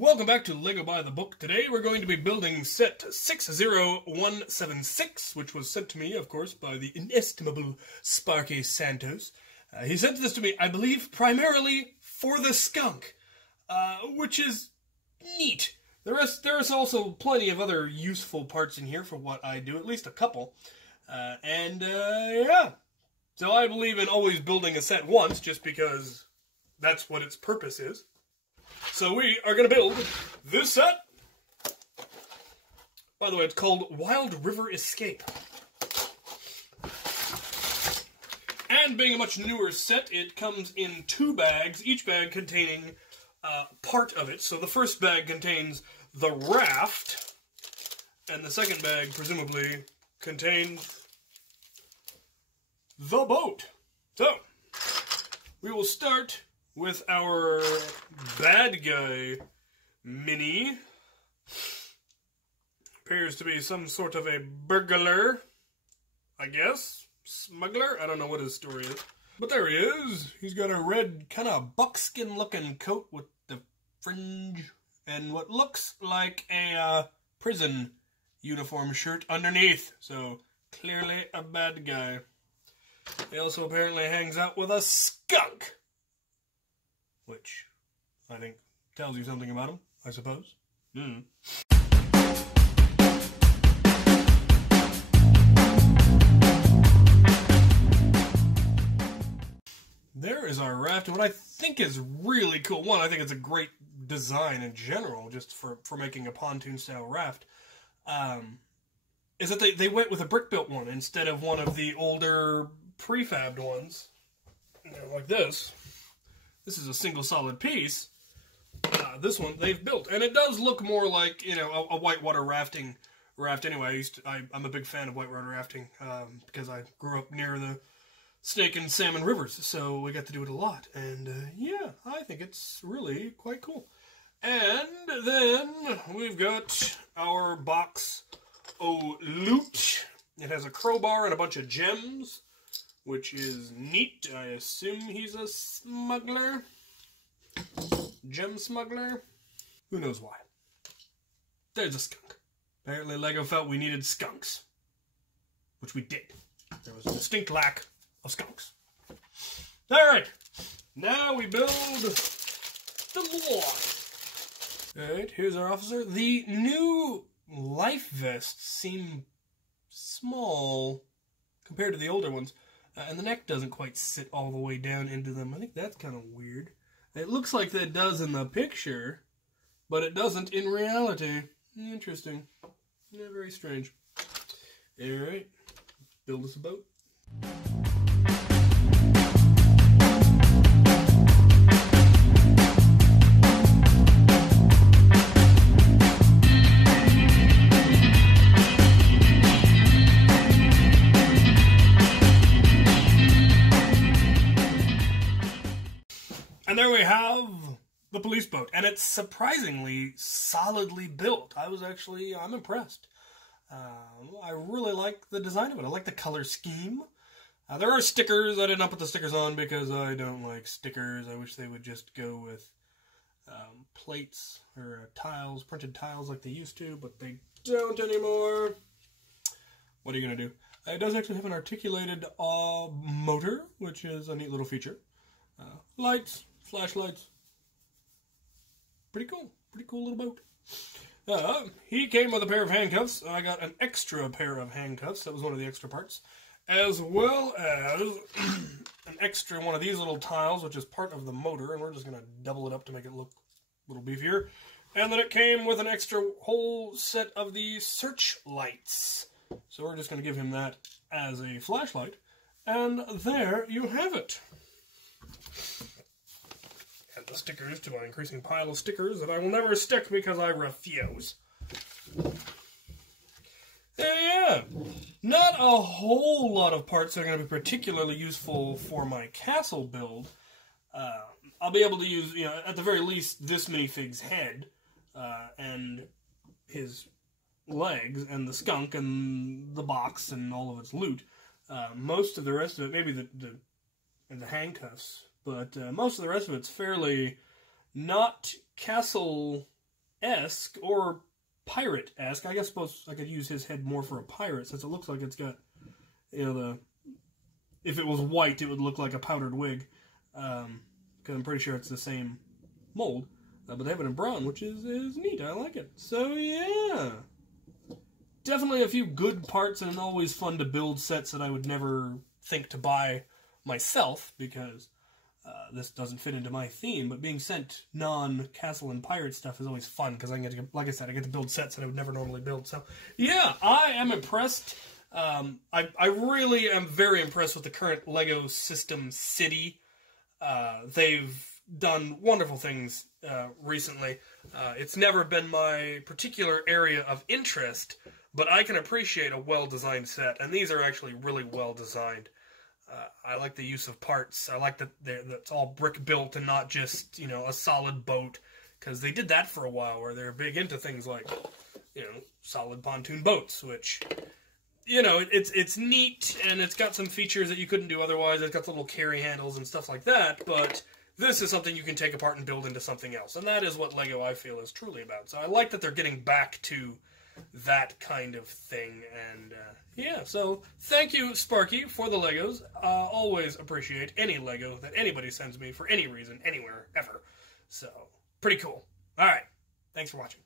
Welcome back to LEGO by the Book. Today we're going to be building set 60176, which was sent to me, of course, by the inestimable Sparky Santos. He sent this to me, I believe, primarily for the skunk, which is neat. There's also plenty of other useful parts in here for what I do, at least a couple. Yeah. So I believe in always building a set once, just because that's what its purpose is. So we are going to build this set. By the way, it's called Wild River Escape. And being a much newer set, it comes in 2 bags, each bag containing part of it. So the first bag contains the raft, and the second bag, presumably, contains the boat. So, we will start with our bad guy mini. Appears to be some sort of a burglar, I guess. Smuggler? I don't know what his story is. But there he is. He's got a red, kind of buckskin looking coat with the fringe and what looks like a prison uniform shirt underneath. So, clearly a bad guy. He also apparently hangs out with a skunk, which I think tells you something about him, I suppose. There is our raft, and what I think is really cool, one, I think it's a great design in general, just for making a pontoon-style raft, is that they went with a brick-built one instead of one of the older prefabbed ones, like this. This is a single solid piece. This one they've built, and it does look more like, a whitewater rafting raft. Anyway, I'm a big fan of whitewater rafting because I grew up near the Snake and Salmon rivers, so we got to do it a lot. And yeah, I think it's really quite cool. And then we've got our box of loot. It has a crowbar and a bunch of gems, which is neat. I assume he's a smuggler. Gem smuggler. Who knows why? There's a skunk. Apparently LEGO felt we needed skunks. Which we did. There was a distinct lack of skunks. Alright. Now we build the lore. Alright, here's our officer. The new life vests seem small compared to the older ones. And the neck doesn't quite sit all the way down into them. I think that's kind of weird. It looks like that does in the picture, but it doesn't in reality. Interesting. Yeah, very strange. Alright, build us a boat. And there we have the police boat, and it's surprisingly solidly built. I'm impressed. I really like the design of it. I like the color scheme. There are stickers. I did not put the stickers on because I don't like stickers. I wish they would just go with plates or tiles, printed tiles like they used to, but they don't anymore. What are you going to do? It does actually have an articulated motor, which is a neat little feature. Lights. Flashlights. Pretty cool little boat. He came with a pair of handcuffs. I got an extra pair of handcuffs. That was one of the extra parts. As well as an extra one of these little tiles, which is part of the motor, and we're just going to double it up to make it look a little beefier. And then it came with an extra whole set of the searchlights. So we're just going to give him that as a flashlight. And there you have it. Add the stickers to my increasing pile of stickers that I will never stick because I refuse. Yeah, not a whole lot of parts that are going to be particularly useful for my castle build. I'll be able to use, at the very least, this minifig's head, and his legs, and the skunk, and the box, and all of its loot. Most of the rest of it, maybe the handcuffs, but most of the rest of it's fairly not castle pirate-esque, or pirate-esque. I suppose I could use his head more for a pirate, since it looks like it's got, you know, if it was white, it would look like a powdered wig. Because I'm pretty sure it's the same mold. But they have it in brown, which is neat. I like it. So, yeah. Definitely a few good parts, and always fun to build sets that I would never think to buy myself, because this doesn't fit into my theme. But being sent non-castle and pirate stuff is always fun, because I get to, like I said, I get to build sets that I would never normally build. So, yeah, I am impressed. I really am very impressed with the current LEGO System City. They've done wonderful things recently. It's never been my particular area of interest, but I can appreciate a well-designed set, and these are actually really well-designed. I like the use of parts. I like that it's all brick-built and not just, you know, a solid boat, because they did that for a while, where they're big into things like, you know, solid pontoon boats, which, you know, it's neat, and it's got some features that you couldn't do otherwise. It's got the little carry handles and stuff like that, but this is something you can take apart and build into something else, and that is what LEGO, I feel, is truly about. So I like that they're getting back to that kind of thing, and yeah, so thank you, Sparky, for the Legos. Always appreciate any Lego that anybody sends me for any reason, anywhere, ever. So, pretty cool. Alright, thanks for watching.